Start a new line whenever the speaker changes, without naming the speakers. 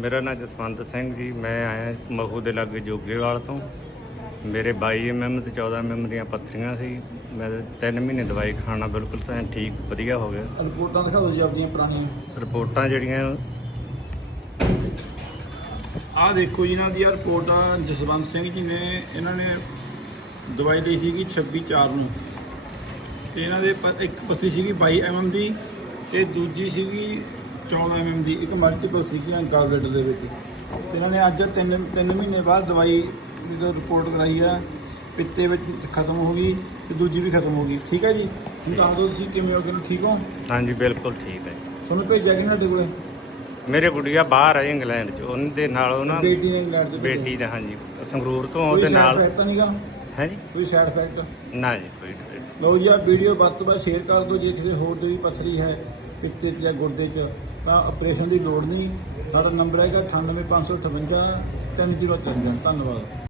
ਮੇਰਾ ਨਾਮ ਜਸਵੰਤ ਸਿੰਘ ਜੀ ਮੈਂ ਆਇਆ ਮਹੂ ਦੇ ਲਾਗੇ ਜੋਗੇਵਾਲ ਤੋਂ। ਮੇਰੇ 22 ਐਮਐਮ ਤੇ 14 ਐਮਐਮ ਦੀਆਂ ਪੱਥਰੀਆਂ ਸੀ। ਮੈਂ 3 ਮਹੀਨੇ ਦਵਾਈ ਖਾਣਾ ਬਿਲਕੁਲ ਤਾਂ ਠੀਕ ਵਧੀਆ ਹੋ ਗਿਆ।
ਰਿਪੋਰਟਾਂ ਦਿਖਾ ਦਿਓ ਜੀ ਆਪਣੀਆਂ ਪੁਰਾਣੀਆਂ।
ਰਿਪੋਰਟਾਂ ਜਿਹੜੀਆਂ
ਆਹ ਦੇਖੋ ਜੀ ਇਹਨਾਂ ਦੀ ਰਿਪੋਰਟ ਆ ਜਸਵੰਤ ਸਿੰਘ ਜੀ ਨੇ ਇਹਨਾਂ ਨੇ ਦਵਾਈ ਲਈ ਸੀਗੀ 26 4 ਨੂੰ। ਤੇ ਇਹਨਾਂ ਦੇ ਇੱਕ ਪੱਸੀ ਸੀਗੀ 22 ਐਮਐਮ ਦੀ ਤੇ ਦੂਜੀ ਸੀਗੀ 14 ਐਮਐਮ ਦੀ ਇੱਕ ਮਲਟੀਪਲ ਸੀਗੀਆਂ ਗਾਲਬਲੇਡਰ ਦੇ ਵਿੱਚ। ਤੇ ਇਹਨਾਂ ਨੇ ਅੱਜ 3 3 ਮਹੀਨੇ ਬਾਅਦ ਦਵਾਈ ਦੀ ਜੋ ਰਿਪੋਰਟ ਕਰਾਈ ਆ ਪਿੱਤੇ ਵਿੱਚ ਖਤਮ ਹੋ ਗਈ ਤੇ ਦੂਜੀ ਵੀ ਖਤਮ ਹੋ ਗਈ। ਠੀਕ ਹੈ ਜੀ? ਹੁਣ ਦੱਸ ਦਿਓ ਤੁਸੀਂ ਕਿਵੇਂ ਹੋ ਕਿਨੂੰ ਠੀਕ ਹੋ?
ਹਾਂਜੀ ਬਿਲਕੁਲ ਠੀਕ ਹੈ।
ਤੁਹਾਨੂੰ ਭੇਜਿਆ ਕਿ ਸਾਡੇ ਕੋਲੇ?
ਮੇਰੇ ਗੁੱਡੀਆ ਬਾਹਰ ਹੈ ਇੰਗਲੈਂਡ 'ਚ ਉਹਦੇ ਨਾਲ ਉਹਨਾਂ
ਬੇਟੀ ਨੇ ਇੰਗਲੈਂਡ ਦੇ ਭੇਜਿਆ।
ਬੇਟੀ ਦਾ ਹਾਂਜੀ। ਸੰਗਰੂਰ ਤੋਂ ਉਹਦੇ ਨਾਲ।
ਤਾਂ
ਹੈ ਜੀ?
ਕੋਈ ਸਾਈਡ ਇਫੈਕਟ
ਨਾ ਜੀ ਕੋਈ ਨਹੀਂ।
ਲਓ ਜੀ ਆ ਵੀਡੀਓ ਵੱਧ ਤੋਂ ਵੱਧ ਸ਼ੇਅਰ ਕਰ ਦਿਓ ਜੇ ਕਿਸੇ ਹੋਰ ਦੀ ਵੀ ਪਥਰੀ ਹੈ ਪਿੱਤੇ 'ਚ ਜਾਂ ਗੁਰਦੇ 'ਚ। ਤਾਂ ਆਪਰੇਸ਼ਨ ਦੀ ਲੋੜ ਨਹੀਂ। ਸਾਡਾ ਨੰਬਰ ਹੈਗਾ 98558 3053 ਧੰਨਵਾਦ।